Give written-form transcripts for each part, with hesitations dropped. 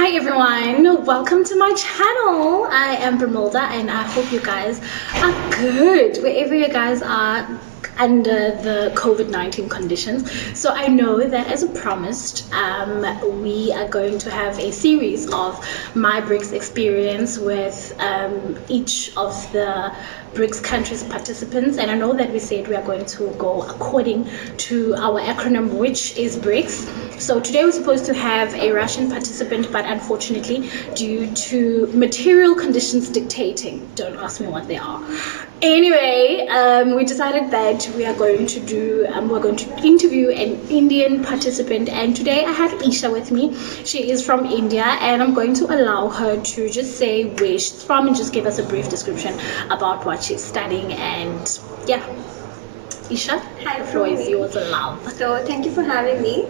Hi everyone, welcome to my channel. I am Brimilda and I hope you guys are good wherever you guys are under the COVID-19 conditions. So I know that as promised, we are going to have a series of my BRICS experience with each of the BRICS countries participants, and I know that we said we are going to go according to our acronym, which is BRICS. So today we're supposed to have a Russian participant, but unfortunately, due to material conditions dictating, don't ask me what they are. Anyway, we decided that we are going to do, we're going to interview an Indian participant, and today I have Isha with me. She is from India, and I'm going to allow her to just say where she's from and just give us a brief description about what she's studying. And yeah, Isha, Hi, the floor is yours, love. So thank you for having me.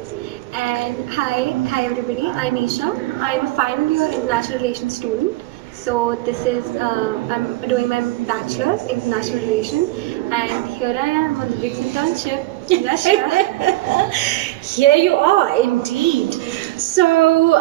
And hi everybody. I'm Isha. I'm a final year international relations student. So this is I'm doing my bachelor's in international relations, and here I am on the BRICS internship in Russia. Here you are, indeed. So,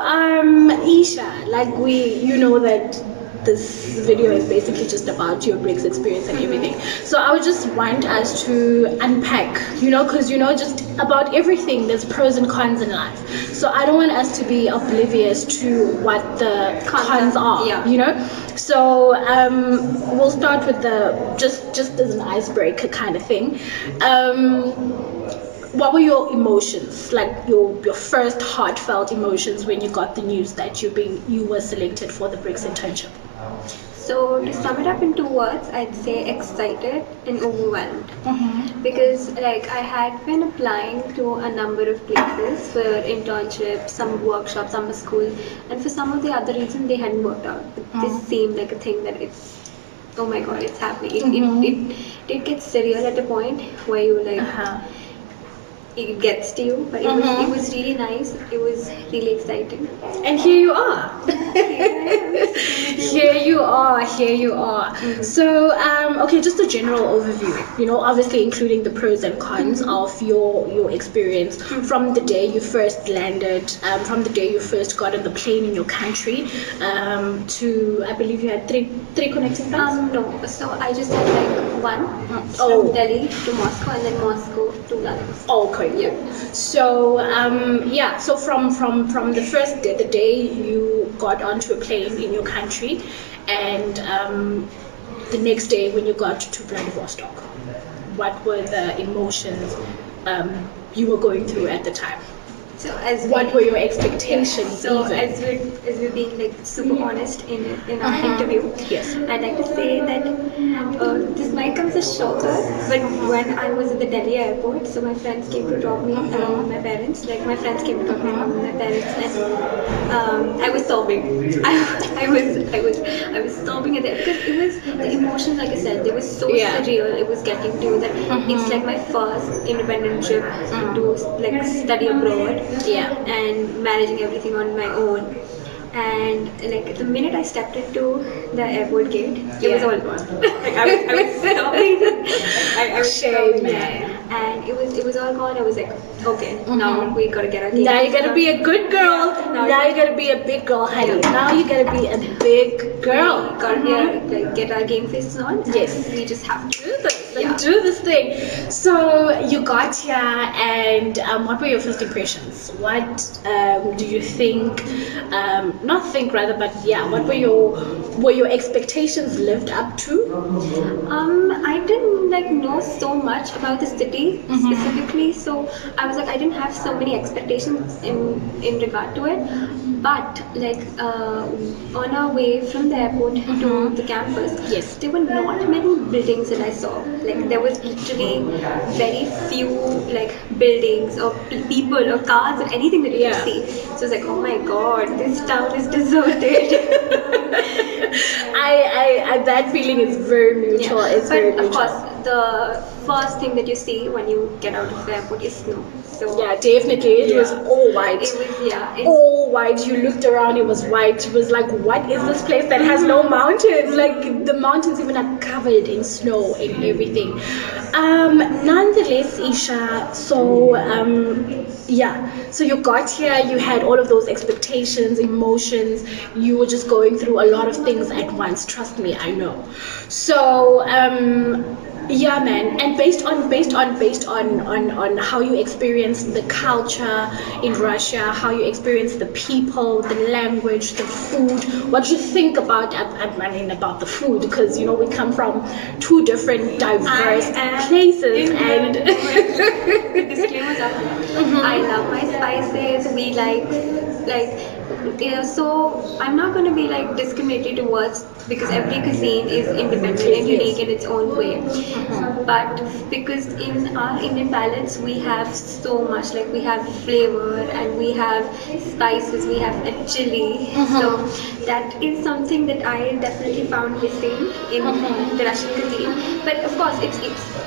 Isha, like you know that this video is basically just about your BRICS experience and everything. So I would just want us to unpack, because just about everything, there's pros and cons in life. So I don't want us to be oblivious to what the cons are, Yeah. So we'll start with the just as an icebreaker kind of thing. What were your emotions, like your first heartfelt emotions when you got the news that you were selected for the BRICS internship? So to sum it up in two words, I'd say excited and overwhelmed. Because like I had been applying to a number of places for internships, some workshops, summer school, and for some of the other reasons they hadn't worked out. But this seemed like a thing that it's, oh my god, it's happening. It gets surreal at a point where you like it gets to you, but it was really nice. It was really exciting. And here you are. Here you are. So, okay, just a general overview. Obviously including the pros and cons of your experience from the day you first landed, from the day you first got on the plane in your country, to I believe you had three connecting flights. No. So I just had like one from Delhi to Moscow and then Moscow to London. Okay. Yeah. So so from the first day, the day you got onto a plane in your country, and the next day when you got to Vladivostok, what were the emotions you were going through at the time? So what were your expectations? So even? as we're being like super honest in our interview, yes, I'd like to say that this might come as a shocker, but when I was at the Delhi airport, so my friends came to drop me along with my parents. Like my friends came to drop me along with my parents, and I was sobbing. I was sobbing at that because it was the emotions. Like I said, they were so surreal. It was getting to that. It's like my first independent trip to like study abroad. Yeah. And managing everything on my own. And like the minute I stepped into the airport gate, it was all gone. Like I was sobbing. I was sobbing. And it was all gone. I was like, okay, now we gotta get our game. Now you gotta be a good girl. Now you gotta be a big girl, honey. Now you gotta be a big girl. We gotta get our game faces on. Yes. We just have to do this. Do this thing. So you got here, and what were your first impressions? What do you think? Not think rather, but what were your expectations lived up to? I didn't like know so much about the city specifically, so I was like I didn't have so many expectations in regard to it. But like on our way from the airport to the campus, there were not many buildings that I saw. Like there was literally very few like buildings or people or cars or anything that you could see. So I was like, oh my god, this town is deserted. I that feeling is very mutual. It's but very of mutual. course, the first thing that you see when you get out of the airport is snow. So Yeah, definitely. It was all white. It was, yeah. All white. You looked around, it was white. It was like, what is this place that has no mountains? Like, the mountains even are covered in snow and everything. Nonetheless, Isha, so, yeah. So you got here, you had all of those expectations, emotions. You were just going through a lot of things at once. Trust me, I know. So, yeah, man. And based on how you experienced the culture in Russia, how you experienced the people, the language, the food, what do you think about about the food? Because we come from two different diverse places, and disclaimers up. I love my spices. We so I'm not going to be like discriminatory towards, because every cuisine is independent and unique in its own way. But because in our Indian palates we have so much, like we have flavor and we have spices, we have a chili. So that is something that I definitely found missing in the Russian cuisine. But of course, it's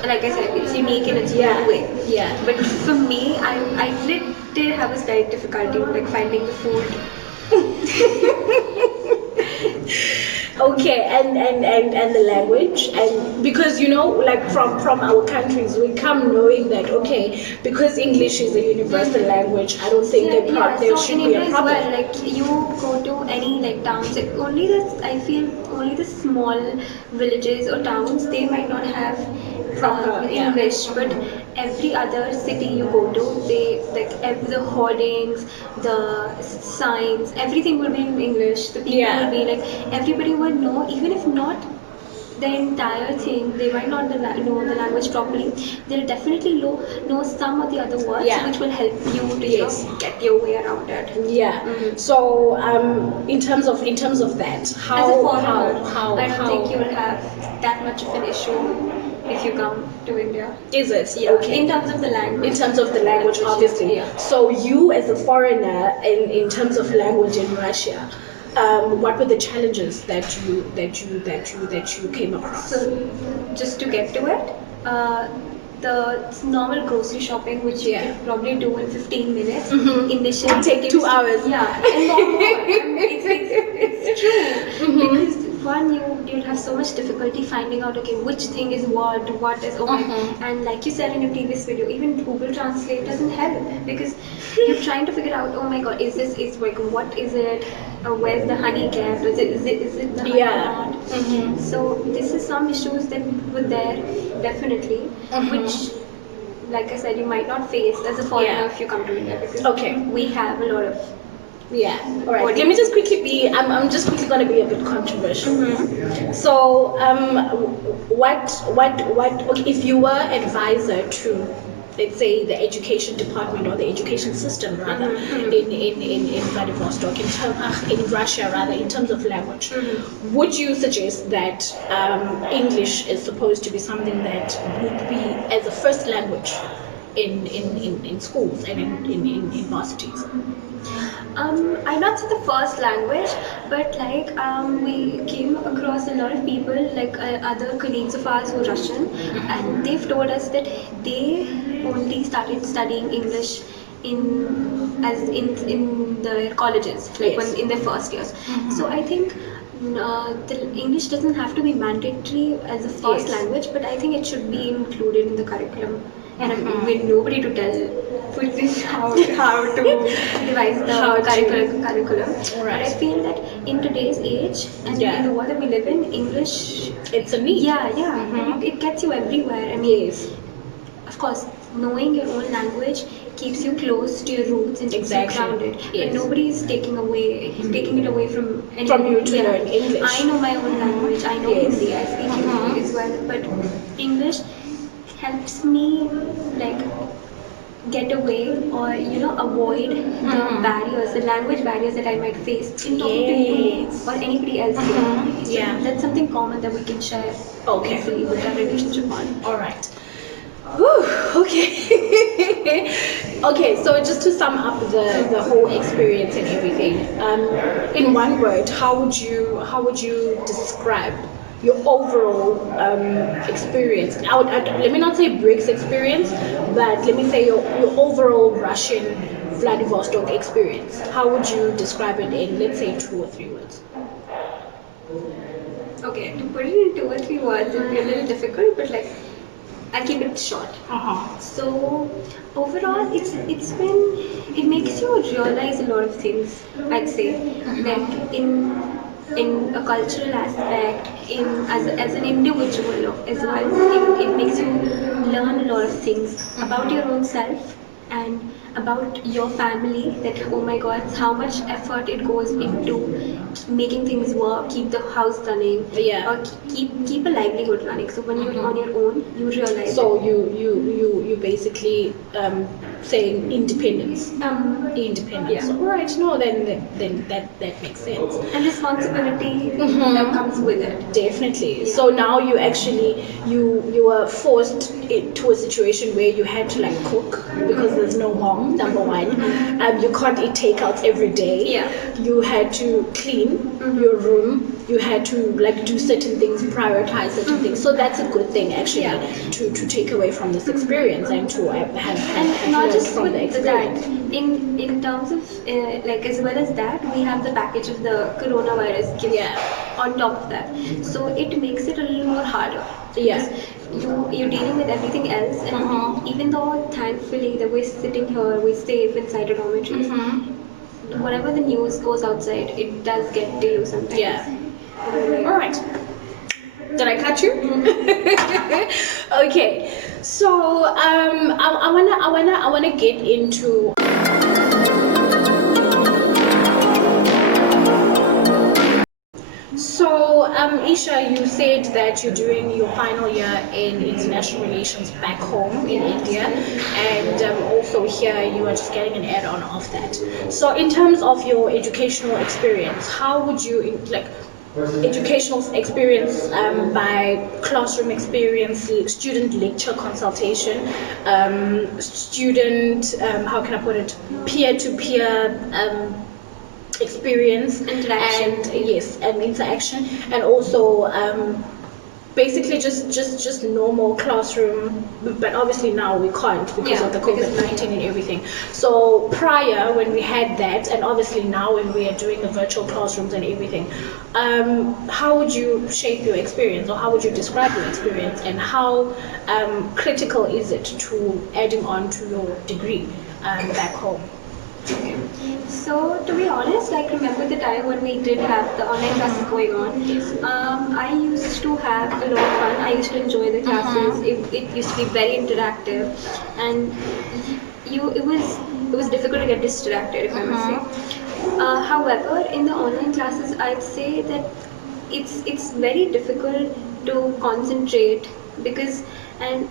like I said, it's unique in its own way. Yeah. But for me, I did have a slight difficulty like finding the food. Okay, and the language, and because like from our countries, we come knowing that, okay, because English is a universal language, I don't think there So should in be India a as problem. well, like you go to any like towns, only I feel only the small villages or towns, they might not have Proper, yeah. English, but every other city you go to, they like the hoardings, the signs, everything will be in English. The people will be like, everybody will know, even if not the entire thing, they might not know the language properly. They'll definitely know some of the other words, which will help you to get your way around it. Yeah. So in terms of that, how As a foreigner, how I don't think you will have that much of an issue if you come to India. is it? Yeah. Okay. In terms of the language. In terms of the language, obviously. Yeah. So you, as a foreigner, in terms of language in Russia, what were the challenges that you came across? So, just to get to it, the normal grocery shopping, which you can probably do in 15 minutes, initially Would take 2 hours. Yeah, and more. It's true. Because one, you'll have so much difficulty finding out, okay, which thing is what is okay. And like you said in your previous video, even Google Translate doesn't help, because you're trying to figure out, oh my god, is like, what is it? Where's the honey kept? Is it the honey or not? So this is some issues that were there, definitely, which, like I said, you might not face as a foreigner if you come to India, because we have a lot of. Yeah. All right. Let me just quickly be. I'm just quickly going to be a bit controversial. So, what? Okay, if you were advisor to, let's say, the education department or the education system rather in Vladivostok, in Russia rather, in terms of language, would you suggest that English is supposed to be something that would be as a first language in schools and in universities? I'm not say the first language, but like we came across a lot of people, like other colleagues of ours who are Russian, and they've told us that they only started studying English in the colleges, like when in their first years. So I think the English doesn't have to be mandatory as a first language, but I think it should be included in the curriculum. And with nobody to tell how to devise the curriculum. But I feel that in today's age and in the world that we live in, English, it's a need. Yeah. It gets you everywhere. I mean, of course, knowing your own language keeps you close to your roots and keeps you grounded. But nobody is taking it away from anyone. From you to learn English. I know my own language. I know Hindi. I speak Hindi as well. But English helps me like get away or avoid the barriers, the language barriers that I might face in talking to you or anybody else here. So that's something common that we can share easily with our relationship on. All right. Whew, okay. Okay, so just to sum up the whole experience and everything, in one word, how would you describe your overall experience. Let me not say BRICS experience, but let me say your overall Russian Vladivostok experience. How would you describe it in, let's say, 2 or 3 words? Okay, to put it in 2 or 3 words would be a little difficult, but like I'll keep it short. So overall, it makes you realize a lot of things. I'd say, like in a cultural aspect, in as an individual as well, it makes you learn a lot of things about your own self and about your family. That oh my God, how much effort it goes into making things work, keep the house running, Yeah. or keep a livelihood running. So when you're on your own, you realize. So you basically saying independence. Independence. Yeah. Right. No, then that makes sense. And responsibility that comes with it. Definitely. Yeah. So now you actually you were forced into a situation where you had to like cook because there's no mom. Number one, you can't eat takeouts every day. Yeah. You had to clean your room. You had to like do certain things, prioritize certain things. So that's a good thing actually to take away from this experience and to have Not learned just from with the experience. that. In terms of like as well as that, we have the package of the coronavirus gift on top of that. So it makes it a little more harder. Yeah. Because you're dealing with everything else, and even though thankfully that we're sitting here, we're safe inside our dormitories. Whatever the news goes outside, it does get to you sometimes. Yeah. All right. Did I cut you? Okay. So I wanna get into. So Isha, you said that you're doing your final year in international relations back home in India, and also here you are just getting an add-on of that. So in terms of your educational experience, how would you like? Educational experience by classroom experience, student lecture consultation, student, how can I put it, peer-to-peer experience, Interaction. and yes, and interaction, and also basically just normal classroom, but obviously now we can't because of the COVID-19 and everything. So prior, when we had that, and obviously now when we are doing the virtual classrooms and everything, how would you shape your experience, or how would you describe your experience, and how critical is it to adding on to your degree back home? Okay. So to be honest, like remember the time when we did have the online classes going on. I used to have a lot of fun. I used to enjoy the classes. It used to be very interactive, and it was difficult to get distracted, if I must say. However, in the online classes, I'd say that it's very difficult to concentrate because and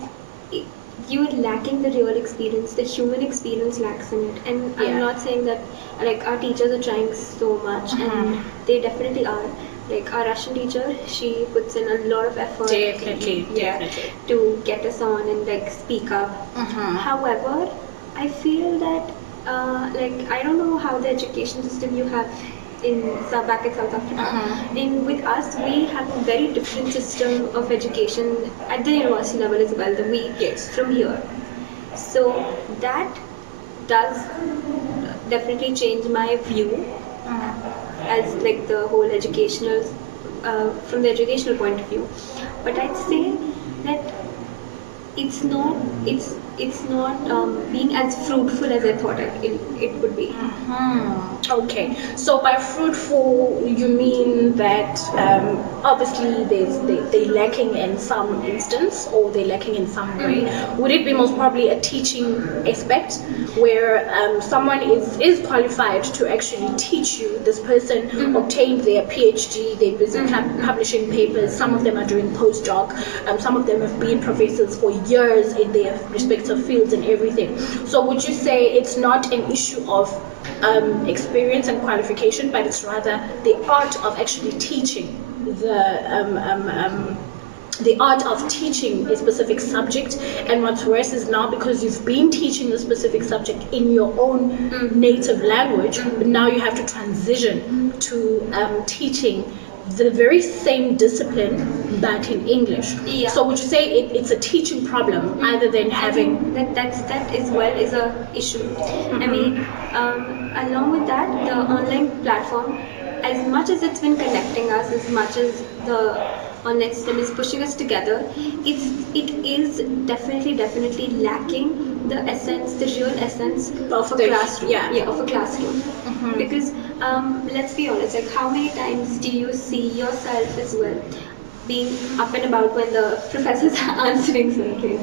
you're lacking the real experience, the human experience lacks in it. And I'm not saying that like our teachers are trying so much, and they definitely are. Like our Russian teacher, she puts in a lot of effort Definitely. to get us on and like speak up. However, I feel that like I don't know how the education system you have back in South Africa. With us, we have a very different system of education at the university level as well that we get from here. So that does definitely change my view as like the whole educational from the educational point of view. But I'd say that it's not being as fruitful as I thought it would be. Okay, so by fruitful you mean that obviously they lacking in some instance, or they lacking in some way. Would it be most probably a teaching aspect where someone is qualified to actually teach you? This person obtained their PhD, they're busy publishing papers, some of them are doing postdoc, some of them have been professors for years in their respective fields and everything. So would you say it's not an issue of experience and qualification, but it's rather the art of actually teaching the art of teaching a specific subject? And what's worse is now, because you've been teaching the specific subject in your own native language, but now you have to transition to teaching the very same discipline but in English. Yeah. So would you say it's a teaching problem other than having that as well is a issue. I mean, along with that, the online platform, as much as it's been connecting us, as much as the online system is pushing us together, it is definitely lacking the essence, the real essence of a classroom. yeah. Of a classroom. Because let's be honest, like how many times do you see yourself as well being up and about when the professors are answering something?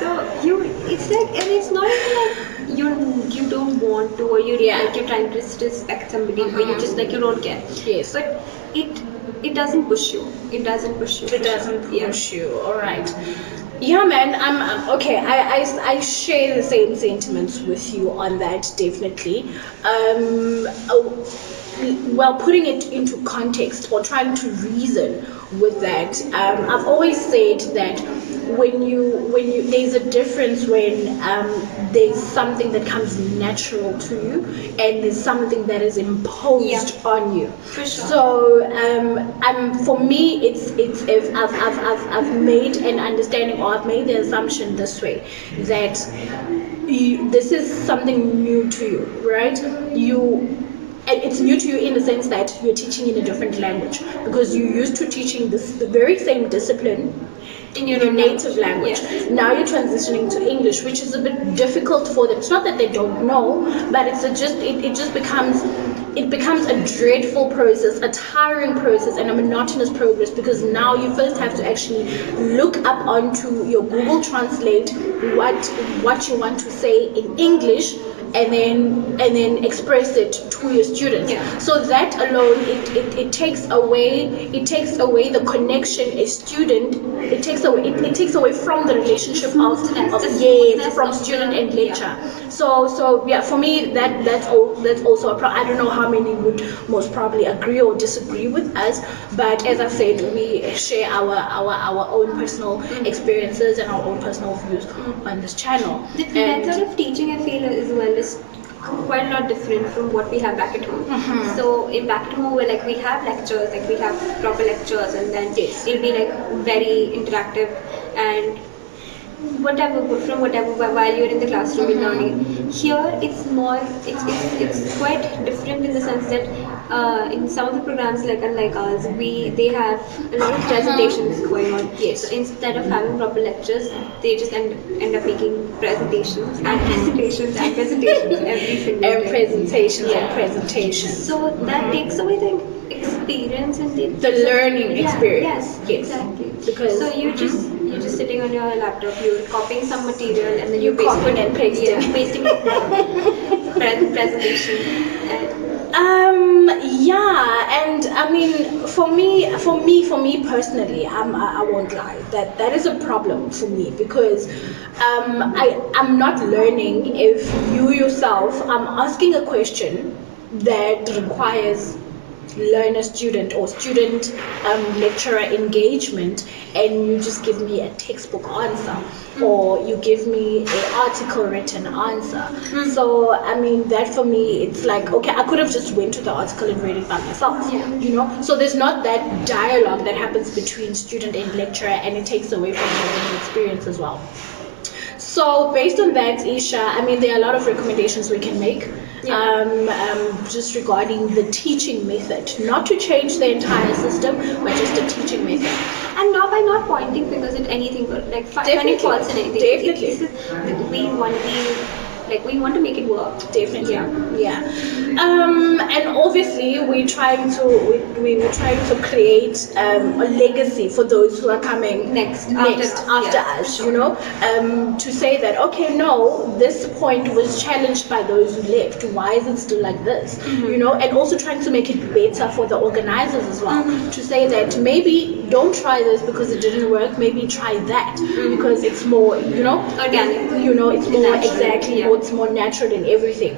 So it's like, and it's not even like you don't want to, or like you're trying to disrespect somebody, or you just like you don't care. Yes. But it doesn't push you. It doesn't push you. It doesn't push you. All right. Yeah, man. I'm okay. I share the same sentiments with you on that, definitely. Well, putting it into context or trying to reason with that, I've always said that when you there's a difference when there's something that comes natural to you and there's something that is imposed on you. For sure. So for me it's if I've made an understanding, or I've made the assumption this way, that this is something new to you, right? And it's new to you in the sense that you're teaching in a different language, because you're used to teaching the very same discipline in your native language. Yes. Now you're transitioning to English, which is a bit difficult for them. It's not that they don't know, but it just becomes a dreadful process, a tiring process, and a monotonous progress, because now you first have to actually look up onto your Google Translate what you want to say in English, and then express it to your students. So that alone, it takes away the connection a student, it takes away from the relationship from student and lecturer. So yeah, for me that's also a problem. I don't know how many would most probably agree or disagree with us, but as I said, we share our own personal experiences and our own personal views on this channel. The method of teaching, I feel, as well is quite a lot different from what we have back at home. So in back at home, where like we have lectures, like we have proper lectures, and then it'll be like very interactive and whatever while you're in the classroom you're learning. Here it's more, it's quite different in the sense that in some of the programs, like unlike ours, they have a lot of presentations going on. So instead of having proper lectures, they just end up making presentations and presentations and presentations every single day. Presentations. So that takes away the experience and the learning experience. Yes, exactly. Because so you're just sitting on your laptop, you're copying some material, and then you're copying and pasting. Pasting it presentation. And I mean, for me personally, I won't lie, that is a problem for me, because I'm not learning if you yourself, I'm asking a question that requires learner student or student lecturer engagement, and you just give me a textbook answer, or you give me an article written answer. So I mean, that for me, it's like, okay, I could have just went to the article and read it by myself, you know. So there's not that dialogue that happens between student and lecturer, and it takes away from the learning experience as well. So based on that, Isha, I mean, there are a lot of recommendations we can make, just regarding the teaching method. Not to change the entire system, but just the teaching method. And not by not pointing fingers at anything, but like finding faults in anything. Definitely. We want to make it work. Definitely. And obviously we're trying to create a legacy for those who are coming next after us, you know, to say that, okay, no, this point was challenged by those who left. Why is it still like this? You know, and also trying to make it better for the organizers as well, to say that maybe don't try this because it didn't work, maybe try that because it's more, you know, organic, you know, it's more natural. exactly, it's more natural in everything.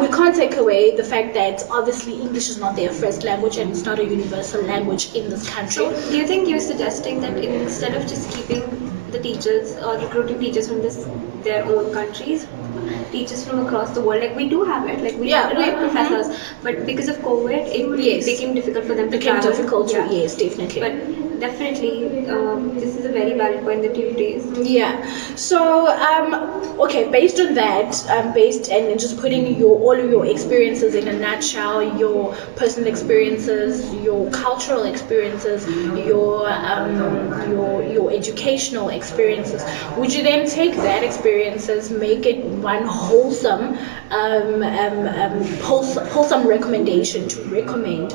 We can't take away the fact that obviously English is not their first language, and it's not a universal language in this country. So do you think you're suggesting that instead of just keeping the teachers or recruiting teachers from their own countries, teachers from across the world. Like we do have it, like we have great professors, but because of COVID, it became difficult for them to became travel. difficult to yes, definitely. But definitely, this is a very valid point that you've raised. Yeah. So, okay, based on that, based and just putting all of your experiences in a nutshell, your personal experiences, your cultural experiences, your educational experiences, would you then take that experiences, make it one wholesome, wholesome recommendation to recommend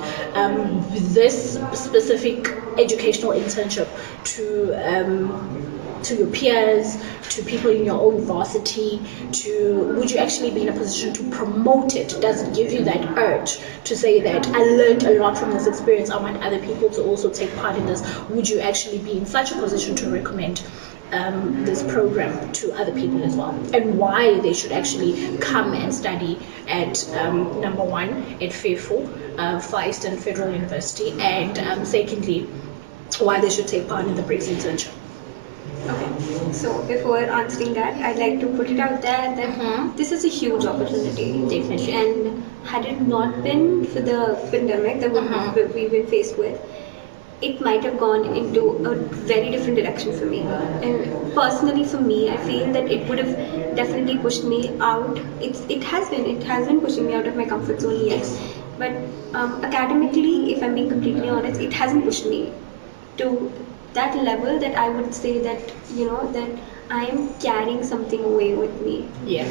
this specific educational internship to your peers, to people in your own varsity, would you actually be in a position to promote it? Does it give you that urge to say that I learned a lot from this experience, I want other people to also take part in this? Would you actually be in such a position to recommend this program to other people as well, and why they should actually come and study at number one at Fairfield, Far Eastern Federal University, and secondly, why they should take part in the BRICS internship? Okay, so before answering that, I'd like to put it out there that this is a huge opportunity. Definitely. And had it not been for the pandemic that we've been faced with, it might have gone into a very different direction for me. And personally, for me, I feel that it would have definitely pushed me out. It has been pushing me out of my comfort zone, yes. But academically, if I'm being completely honest, it hasn't pushed me to that level that I would say that that I am carrying something away with me. Yeah.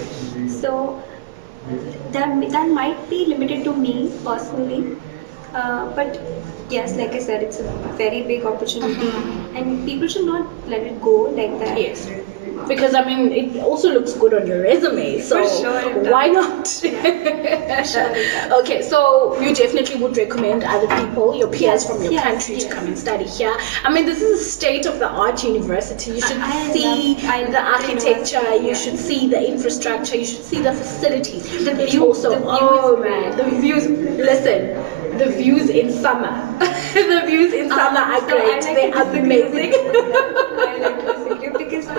So that might be limited to me personally, but yes, like I said, it's a very big opportunity, and people should not let it go like that. Yes. Because I mean, it also looks good on your resume, so For sure it does. why not? Yeah. For sure it does. Okay, so you definitely would recommend other people, your peers from your country, to come and study here. I mean, this is a state-of-the-art university. You should see the architecture, you should see the infrastructure, you should see the facilities. The views, the views. Listen, the views in summer. The views in summer are great. They're amazing. I like to disagree because I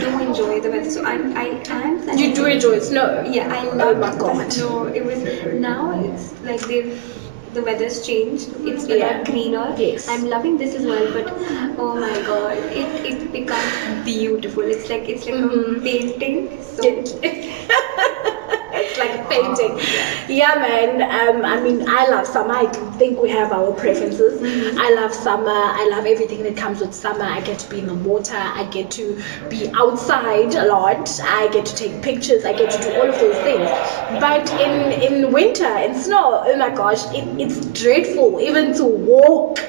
do enjoy the weather. So I am. You do enjoy snow? Yeah, I love my God. snow. Now it's like the weather's changed. It's a lot greener. Yes. I'm loving this as well, but oh my god, it becomes beautiful. It's like a painting. So It's like a painting. Yeah, man. I mean, I love summer. I think we have our preferences. I love summer. I love everything that comes with summer. I get to be in the water. I get to be outside a lot. I get to take pictures. I get to do all of those things. But in winter, in snow, oh my gosh, it's dreadful even to walk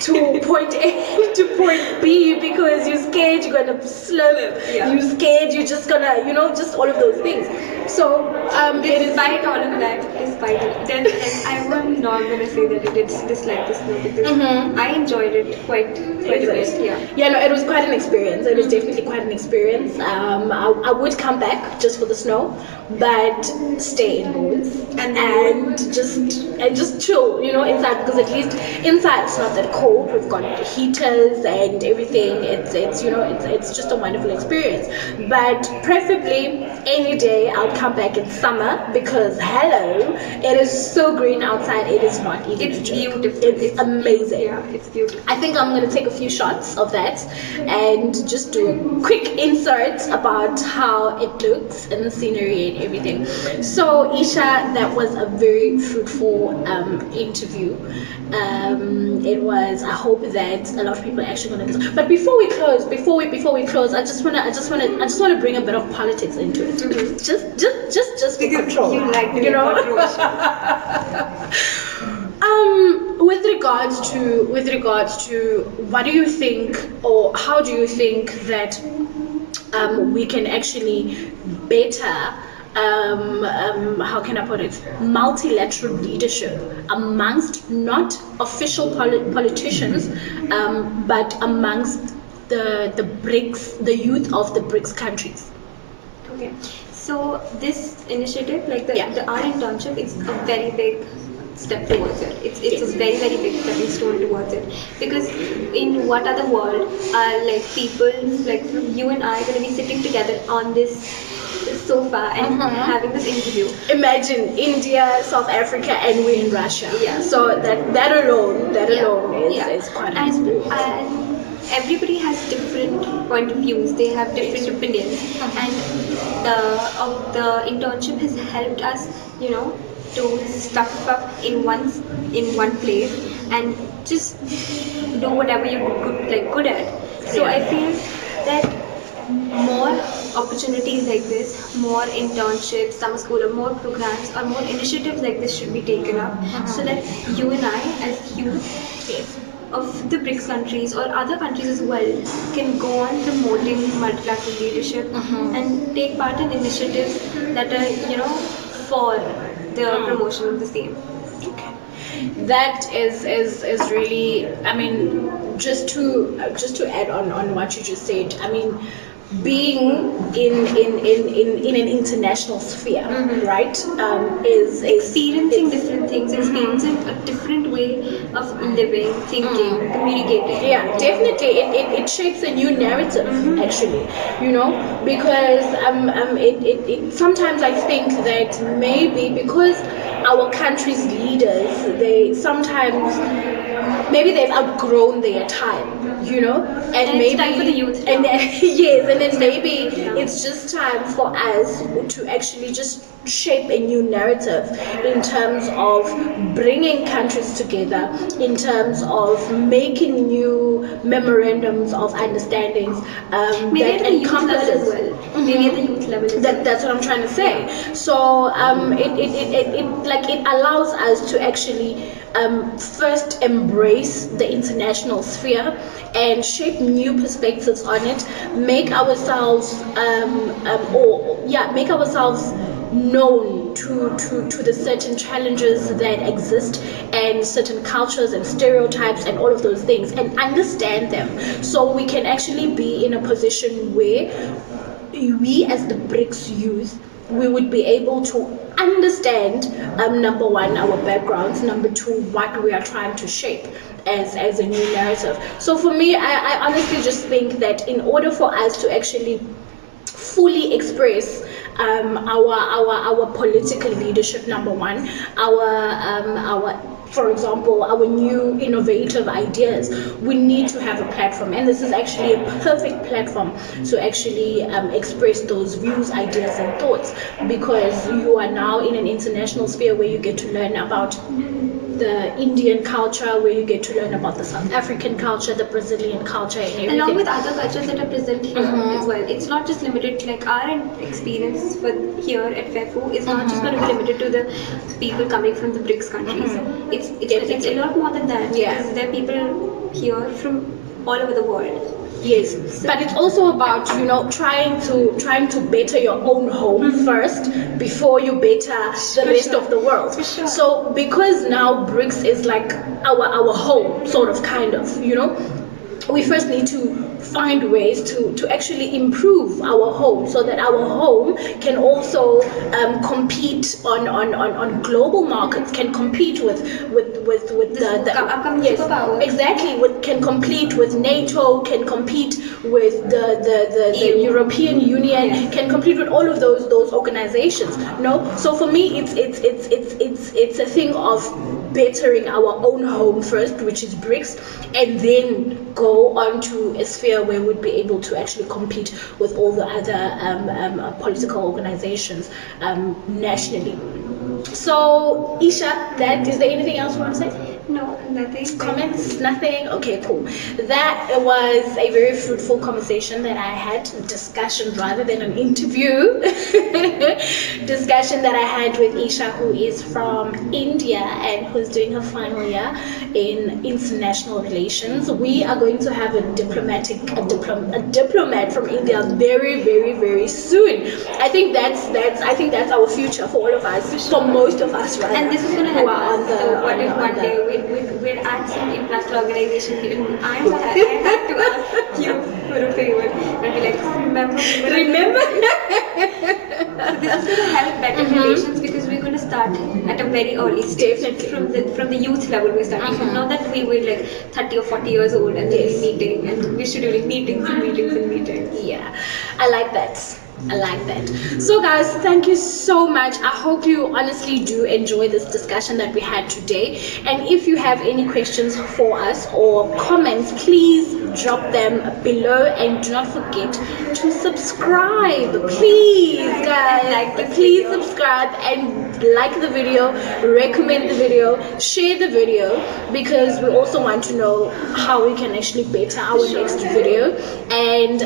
to point A to point B because you're scared you're gonna slip. Yeah. You're scared you're just gonna, just all of those things. So despite all of that, then I'm not gonna say that it's dislike the snow because I enjoyed it quite a bit. Yeah, no, it was quite an experience. It was definitely quite an experience. I would come back just for the snow, but stay indoors and just chill, inside, because at least inside it's not that cold. We've got heaters and everything. It's just a wonderful experience. But preferably any day I'll come back in summer because hello, it is so green outside. It is not even. It's beautiful. It's amazing. Yeah, it's beautiful. I think I'm gonna take a few shots of that and just do a quick insert about how it looks and the scenery and everything. So Isha, that was a very fruitful interview. It was. I hope that a lot of people are actually gonna listen. But before we close, I just wanna bring a bit of politics into it. Just for because control. You like to with regards to what do you think, or how do you think that we can actually better how can I put it, multilateral leadership amongst not official politicians, but amongst the BRICS, the youth of the BRICS countries? Okay, so this initiative, like the art internship, it's a very big step towards it. It's a very, very big stepping stone towards it. Because in what other world are like people like you and I going to be sitting together on this sofa and having this interview? Imagine India, South Africa, and we're in Russia. Yeah. So that alone is quite an experience. And everybody has different point of views. They have different opinions, and the internship has helped us, to stuff up in one place and just do whatever you're good at. So I feel that more opportunities like this, more internships, summer school, or more programs, or more initiatives like this should be taken up, so that you and I, as youth of the BRICS countries or other countries as well, can go on promoting multilateral leadership and take part in initiatives that are, for the promotion of the same. Okay. That is really, I mean, just to add on what you just said, I mean, being in an international sphere, right, is experiencing different things, experiencing a different way of living, thinking, communicating. Yeah, definitely. It shapes a new narrative, actually, because it sometimes I think that maybe because our country's leaders, they sometimes maybe they've outgrown their time, and maybe it's time for the youth now. and then, yes, and then maybe it's just time for us to actually just shape a new narrative in terms of bringing countries together, in terms of making new memorandums of understandings maybe that at the youth level encompasses. as well. Maybe at the youth level as well. That's what I'm trying to say. So it allows us to actually first embrace the international sphere and shape new perspectives on it, make ourselves make ourselves known to the certain challenges that exist and certain cultures and stereotypes and all of those things, and understand them, so we can actually be in a position where we as the BRICS youth, we would be able to understand, number one, our backgrounds, number two, what we are trying to shape as a new narrative. So for me, I honestly just think that in order for us to actually fully express our political leadership, number one, our for example, our new innovative ideas, we need to have a platform, and this is actually a perfect platform to actually express those views, ideas, and thoughts, because you are now in an international sphere where you get to learn about the Indian culture, where you get to learn about the South African culture, the Brazilian culture, and everything. Along with other cultures that are present here as well. It's not just limited, like our experience here at FEFU is not just going to be limited to the people coming from the BRICS countries. It's a lot more than that. Yeah. Because there are people here from all over the world. Yes, but it's also about trying to better your own home first before you better the rest of the world. For sure. So because now BRICS is like our home, sort of, kind of, we first need to find ways to actually improve our home, so that our home can also compete on global markets, can compete with the upcoming yes, superpowers. exactly, can compete with NATO, can compete with the European Union, Yes. can compete with all of those organizations. So for me, it's a thing of bettering our own home first, which is BRICS, and then go on to a sphere where we'd be able to actually compete with all the other political organizations nationally. So, Isha, is there anything else you want to say? No, nothing. Comments? Nothing? Okay, cool. That was a very fruitful conversation that I had, discussion rather than an interview. Discussion that I had with Isha, who is from India and who's doing her final year in international relations. We are going to have a diplomat from India very, very, very soon. I think that's our future for all of us, for most of us, rather. And this is going to help us. So what if one day we're at some international organization and I have to ask you for a favor and be like, remember? Remember? So this is going to help better relations, because we're we're going to start at a very early stage. Definitely. From the youth level we're starting. Not that we were like 30 or 40 years old and then we're meeting and we're scheduling meetings and meetings and meetings. Yeah, I like that. I like that. So guys, thank you so much. I hope you honestly do enjoy this discussion that we had today. And if you have any questions for us or comments, please drop them below, and do not forget to subscribe. Please guys, please subscribe and like the video, recommend the video, share the video, because we also want to know how we can actually better our next video, and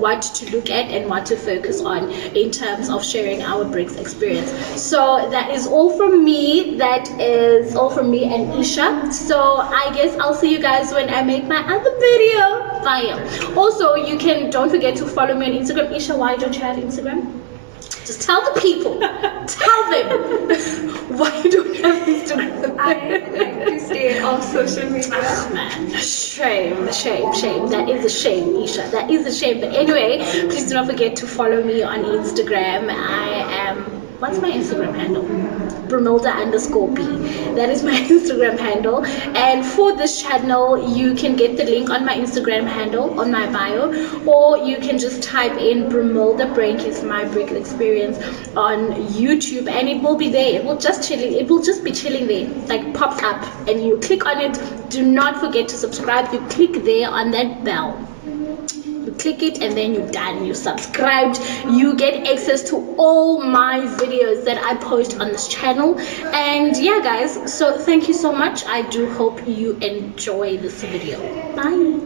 what to look at and what to focus on in terms of sharing our BRICS experience. So that is all from me. That is all from me and Isha. So I guess I'll see you guys when I make my other video. Bye. Also, you can, don't forget to follow me on Instagram. Isha, why don't you have Instagram? Just tell the people. Tell them why you don't have Instagram. I like to stay off social media. Oh, man, shame. That is a shame, Isha. That is a shame. But anyway, please do not forget to follow me on Instagram. I am, what's my Instagram handle? Brimilda_B. That is my Instagram handle. And for this channel, you can get the link on my Instagram handle on my bio, or you can just type in Brimilda Brainkiss My BRICS Experience on YouTube, and it will be there. It will just be chilling there, like pops up, and you click on it. Do not forget to subscribe. You click there on that bell. You click it and then you're done. You subscribed. You get access to all my videos that I post on this channel. And yeah guys, so thank you so much. I do hope you enjoy this video. Bye.